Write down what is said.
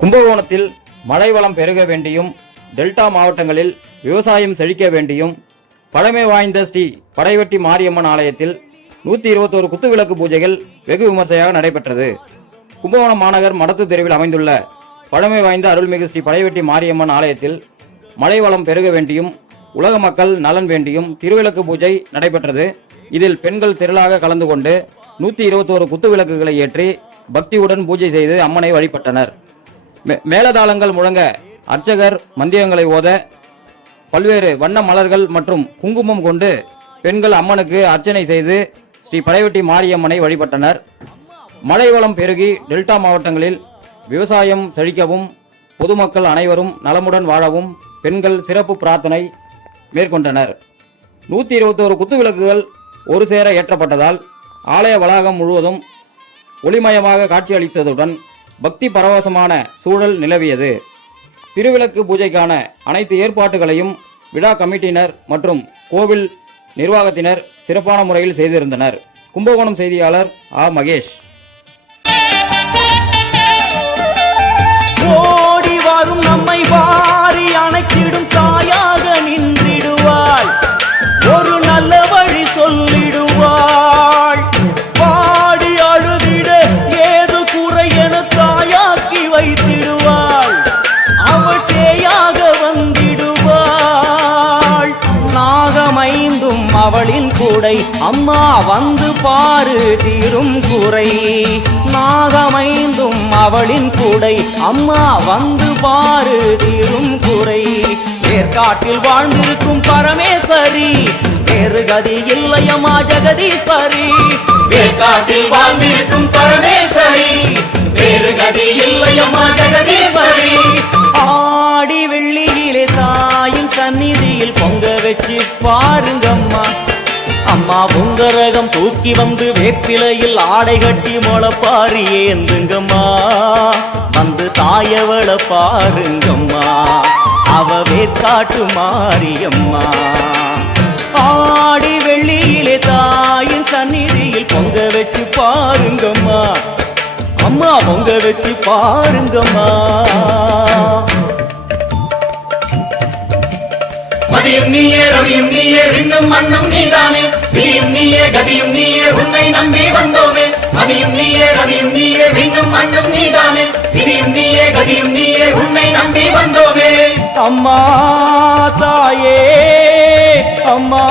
கும்பகோணத்தில் மழை வளம் பெருக வேண்டியும் டெல்டா மாவட்டங்களில் விவசாயம் செழிக்க வேண்டியும் பழமை வாய்ந்த ஸ்ரீ படைவெட்டி மாரியம்மன் ஆலயத்தில் 121 குத்துவிளக்கு பூஜைகள் வெகு விமர்சையாக நடைபெற்றது. கும்பகோணம் மாநகர் மடத்து தெருவில் அமைந்துள்ள பழமை வாய்ந்த அருள்மிகு ஸ்ரீ படைவெட்டி மாரியம்மன் ஆலயத்தில் மழை வளம் பெருக வேண்டியும் உலக மக்கள் நலன் வேண்டியும் திருவிளக்கு பூஜை நடைபெற்றது. இதில் பெண்கள் திரளாக கலந்து கொண்டு 121 குத்துவிளக்குகளை ஏற்றி பக்தியுடன் பூஜை செய்து அம்மனை வழிபட்டனர். மேலதாளங்கள் முழங்க அர்ச்சகர் மந்தியங்களை ஓத பல்வேறு வண்ண மலர்கள் மற்றும் குங்குமம் கொண்டு பெண்கள் அம்மனுக்கு அர்ச்சனை செய்து ஸ்ரீ படைவெட்டி மாரியம்மனை வழிபட்டனர். மழை வளம் பெருகி டெல்டா மாவட்டங்களில் விவசாயம் செழிக்கவும் பொதுமக்கள் அனைவரும் நலமுடன் வாழவும் பெண்கள் சிறப்பு பிரார்த்தனை மேற்கொண்டனர். 121 குத்துவிளக்குகள் ஒரு சேர ஏற்றப்பட்டதால் ஆலய வளாகம் முழுவதும் ஒளிமயமாக காட்சியளித்ததுடன் பக்தி பரவசமான சூழல் நிலவியது. திருவிளக்கு பூஜைக்கான அனைத்து ஏற்பாட்டுகளையும் விழா கமிட்டியினர் மற்றும் கோவில் நிர்வாகத்தினர் சிறப்பான முறையில் செய்திருந்தனர். கும்பகோணம் செய்தியாளர் ஆ. மகேஷ். ஓடி வரும் நம்மை வாரி அணைத்திடும் தாயாக நின்றிடுவாள், ஒரு நல்ல வழி சொல்லிடுவாள். பாடி அழுதிட ஏது குறை என தாயாக்கி வைத்திடுவாள், அவள் சேயாக வந்திடுவாள். நாகமைந்தும் அவளின் கூடை, அம்மா வந்து பாரு தீரும் குறை. நாகமைந்தும் அவளின் கூடை, அம்மா வந்து பாரு தீரும் குறை. ஏற்காட்டில் வாழ்ந்திருக்கும் பரமேஸ்வரி, வேறு கதி இல்லையம்மா ஜெகதீஸ்வரி. ஏற்காட்டில் வாழ்ந்திருக்கும் பரமேஸ்வரி, வேறு கதி இல்லையம்மா ஜெகதீஸ்வரி. ஆடி வெள்ளியிலே தாயின் சந்நிதியில் பொங்க வச்சு பாருங்கம்மா. அம்மா பொங்கரகம் தூக்கி வந்து வேப்பிலையில் ஆடை கட்டி முளைப்பாரி ஏந்துங்கம்மா. வந்து தாயவள பாருங்கம்மா, அவ வேற்காட்டு மாரியம்மா. ஆடி வெள்ளியிலே தாயின் சந்நிதியில் பொங்க வச்சு பாருங்கம்மா. அம்மா பொங்க வச்சு பாருங்கம்மா. மதியும் நீயே ரவியும் நீயே விண்ணும் மண்ணும் நீதானே, விதியும் நீயே கதியும் நீயே உன்னை நம்பி வந்தோமே. மதியும் நீயே ரவியும் நீயே விண்ணும் மண்ணும் நீதானே, விதியும் நீயே கதியும் நீயே உன்னை நம்பி வந்தோமே. அம்மா தாயே, அம்மா